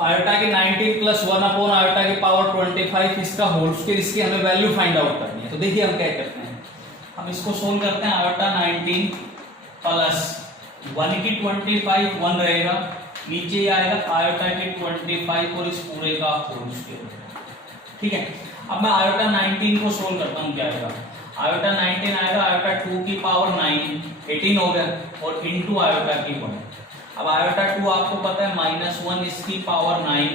Iota की 19 plus 1 upon iota की power 25 इसका होल स्क्वायर, इसकी हमें वैल्यू फाइंड आउट करनी है। तो देखिए हम क्या करते हैं, हम इसको सोल्व करते हैं। आयोटा 19 प्लस 1 की 25 1 रहेगा, नीचे आएगा आयोटा की 25 और इस पूरे का होल स्क्वायर। ठीक है, अब मैं आयोटा 19 को सोल्व करता हूँ, क्या आएगा आयोटा 19 आएगा आयोटा 2 की पावर 9 18 हो गया और इनटू आयोटा की 1। अब आयोटा 2 आपको पता है -1 इसकी पावर 9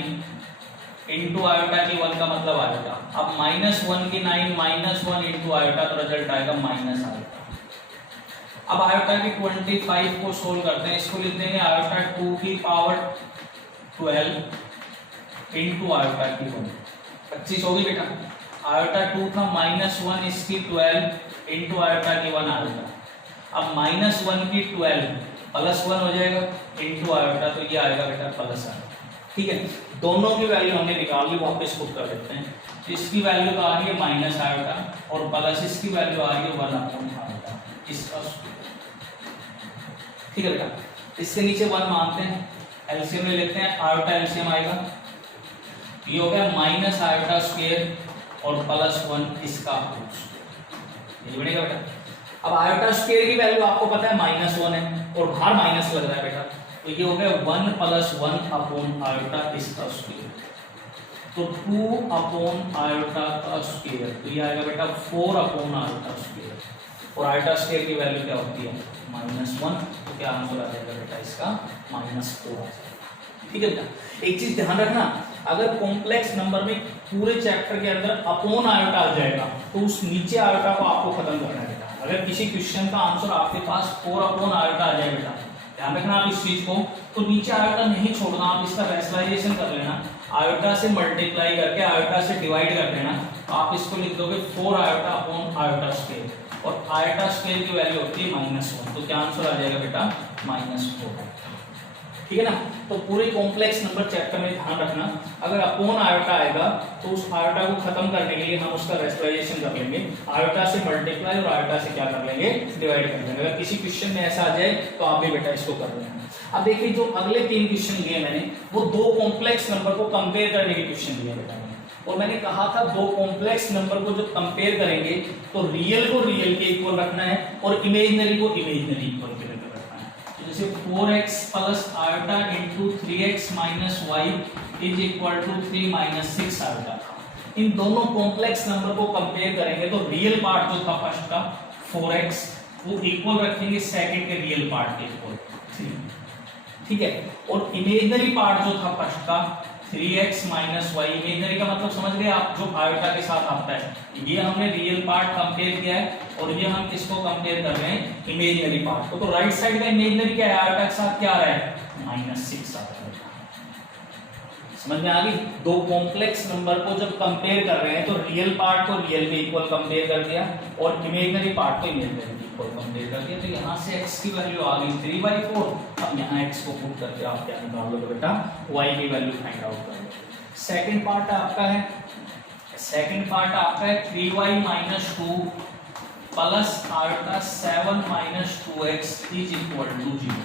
इनटू आयोटा की 1 का मतलब आयोटा। अब -1 की 9 -1 इनटू आयोटा, तो रिजल्ट आएगा माइनस आयोटा। अब आयोटा की 25 को सोल्व करते हैं, इसको लिख देंगे आयोटा 2 की पावर 12 इनटू आयोटा की 1। 25 होगी बेटा, आयोटा 2 था -1 इसकी 12 इनटू आयोटा की 1 आयोटा। अब -1 की 12 प्लस 1 हो जाएगा इनटू आयोटा, तो ये आएगा बेटा प्लस आयोटा। ठीक है, दोनों की वैल्यू हमने निकाल ली, वापस पुट कर देते हैं। इसकी वैल्यू तो आ रही है माइनस आयोटा और प्लस इसकी वैल्यू आ रही है 1 अपॉन आयोटा इसका। ठीक है बेटा, इसके नीचे 1 मानते हैं, एलसीएम में लेते हैं, आयोटा एलसीएम आएगा, ये हो गया माइनस आयोटा स्क्वायर और प्लस 1 इसका होल स्क्वायर, ये बनेगा बेटा। अब आयोटा स्क्वायर की वैल्यू आपको पता है -1 है और बाहर माइनस लग रहा है बेटा, तो ये हो गया 1 + 1 अपॉन आयोटा इसका स्क्वायर, तो 2 अपॉन आयोटा का स्क्वायर, तो ये आएगा बेटा 4 अपॉन आयोटा स्क्वायर। और आयोटा स्क्वायर की वैल्यू क्या होती है -1, तो क्या आंसर आ जाएगा बेटा इसका -4 आ जाएगा। ठीक है बेटा, एक चीज ध्यान रखना, अगर कॉम्प्लेक्स नंबर में पूरे चैप्टर के अंदर अपॉन आयोटा आ जाएगा तो उस नीचे आयोटा को आपको खत्म करना है बेटा। अगर किसी क्वेश्चन का आंसर आपके पास 4 अपॉन आयोटा आ जाए बेटा, ध्यान रखना आप इस चीज को, तो नीचे आयोटा नहीं छोड़ना, आप इसका रैशनलाइजेशन कर लेना, आयोटा से मल्टीप्लाई करके आयोटा से डिवाइड कर देना, तो आप इसको लिख दोगे 4 आयोटा अपॉन आयोटा स्क्वायर, और आयोटा स्क्वायर की वैल्यू होती है -1, तो क्या आंसर आ जाएगा बेटा -4। ठीक है ना, तो पूरे कॉम्प्लेक्स नंबर चैप्टर में ध्यान रखना, अगर अपॉन आयोटा आएगा तो उस आयोटा को खत्म करने के लिए हम उसका रैशनलाइजेशन कर लेंगे, आयोटा से मल्टीप्लाई और आयोटा से क्या कर लेंगे डिवाइड कर लेंगे। अगर किसी क्वेश्चन में ऐसा आ जाए तो आप भी बेटा इसको कर लेना। अब देखिए जो अगले 3 क्वेश्चन दिए मैंने, वो 2 कॉम्प्लेक्स नंबर को कंपेयर करने के क्वेश्चन दिए बेटा, और मैंने कहा था 2 कॉम्प्लेक्स नंबर को जब कंपेयर करेंगे तो रियल को रियल के इक्वल रखना है और इमेजिनरी को इमेजिनरी इक्वल के रखना है। तो जैसे 4x plus iota into 3x minus y is equal to 3 - 6 iota. इन दोनों कॉम्प्लेक्स नंबर को कंपेयर करेंगे तो रियल पार्ट जो था फर्स्ट का 4x वो इक्वल रखेंगे सेकंड के रियल पार्ट के इक्वल 3। ठीक है, और इमेजिनरी पार्ट जो था फर्स्ट का 3x माइनस y, इमेजिनरी का मतलब समझ गए आप, जो आयोटा के साथ आता है, ये हमने रियल पार्ट कंपेयर किया है और ये हम किसको कंपेयर कर रहे हैं इमेजिनरी पार्ट को। तो राइट साइड का इमेजिनरी क्या है, आयोटा के साथ क्या आ रहा है -6 आ रहा है। समझ में आ गई, 2 कॉम्प्लेक्स नंबर को जब कंपेयर कर रहे हैं तो रियल पार्ट को रियल के इक्वल कंपेयर कर दिया और इमेजिनरी पार्ट को इमेजिनरी के इक्वल कंपेयर कर दिया। तो यहाँ से x की वैल्यू आ गई 3/4, अब यहाँ x को पुट करके आप क्या निकाल लोगे बेटा y की वैल्यू फाइंड आउट कर लो। सेकंड पार्ट आपका है 3y - 2 plus iota 7 - 2x is equal to 0।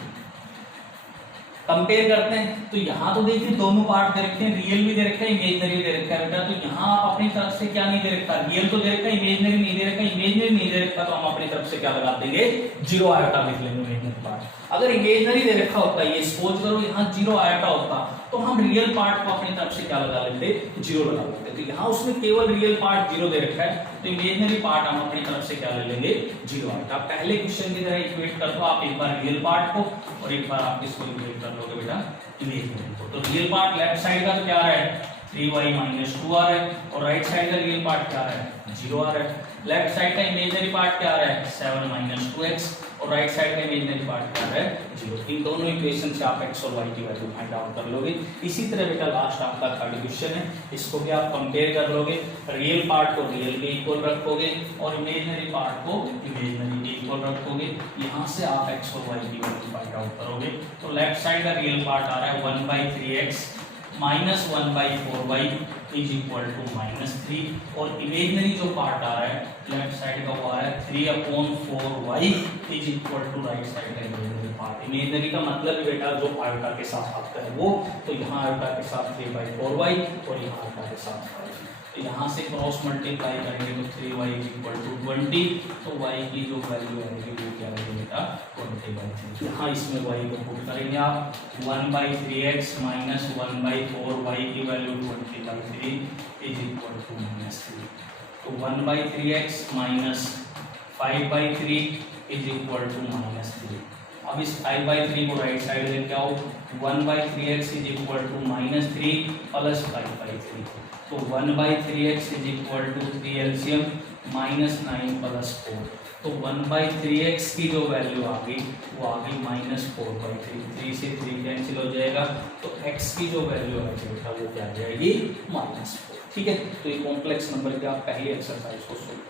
Compare करते हैं तो यहाँ तो देखिए दोनों पार्ट दे रखे हैं, रियल भी दे रखा है इमेजिनरी भी दे रखा है बेटा। तो यहाँ आप अपनी तरफ से क्या नहीं दे रखा, रियल तो दे रखा है इमेजिनरी नहीं दे रखा, इमेजिनरी नहीं दे रखा तो हम अपनी तरफ से क्या लगा देंगे 0 आयोटा लिख लेंगे इमेजिनरी पार्ट। अगर इमेजिनरी दे रखा होता है, ये सपोज करो यहाँ 0 आयोटा होता तो हम रियल पार्ट को अपनी तरफ से क्या लगा लेते 0 लगा लेते। तो यहाँ उसने केवल रियल पार्ट 0 दे रखा है तो इमेजिनरी पार्ट हम अपनी तरफ से क्या ले लेंगे 0 आयोटा। पहले क्वेश्चन की तरह इक्वेट कर दो आप, एक बार रियल पार्ट को और एक बार आप इसको इक्वेट कर लोगे बेटा इमेजिनरी को। तो रियल पार्ट लेफ्ट साइड का तो क्या आ रहा है 3y - 2 आ रहा है और राइट साइड का रियल पार्ट क्या आ रहा है 0 आ रहा है। लेफ्ट साइड का इमेजिनरी पार्ट क्या आ रहा है 7 - 2x और राइट साइड का इमेजिनरी पार्ट क्या आ रहा है 0। इन दोनों इक्वेशन से आप x और y की वैल्यू फाइंड आउट कर लोगे। इसी तरह बेटा लास्ट आपका थर्ड क्वेश्चन है, इसको भी आप कंपेयर कर लोगे, रियल पार्ट को रियल के इक्वल रखोगे और इमेजिनरी पार्ट को इमेजिनरी के इक्वल रखोगे। यहाँ से आप x और y की वैल्यू फाइंड आउट करोगे। तो लेफ्ट साइड का रियल पार्ट आ रहा है 1/3x - 1/4y is equal to -3 और इमेजनरी जो पार्ट आ रहा है लेफ्ट साइड का वो आ रहा है 3/4y is equal to right side का इमेजनरी पार्ट। इमेजनरी का मतलब बेटा जो आयोटा के साथ आता है वो, तो यहाँ आयोटा के साथ 3/4y और यहाँ आयोटा के साथ 5। तो यहाँ से क्रॉस मल्टीप्लाई करेंगे तो 3y इज इक्वल टू 20, तो y की जो वैल्यू आएगी वो क्या आएगी बेटा 20/3। यहाँ इसमें y को पुट करेंगे आप 1/3x माइनस 1/4y की वैल्यू 20/3 इज इक्वल टू -3। तो 1/3x minus 5/3 is equal to -3। अब इस 5/3 को राइट साइड लेके आओ, 1/3x is equal to -3 plus 5/3, तो 1/3x is equal to 3 LCM -9 plus 4, तो 1/3x की जो वैल्यू आ गई वो आ गई -4/3, 3 से 3 कैंसिल हो जाएगा, तो x की जो वैल्यू आएगी बेटा वो क्या आ जाएगी -4। ठीक है, तो ये कॉम्प्लेक्स नंबर के आप पहले एक्सरसाइज को सोल्व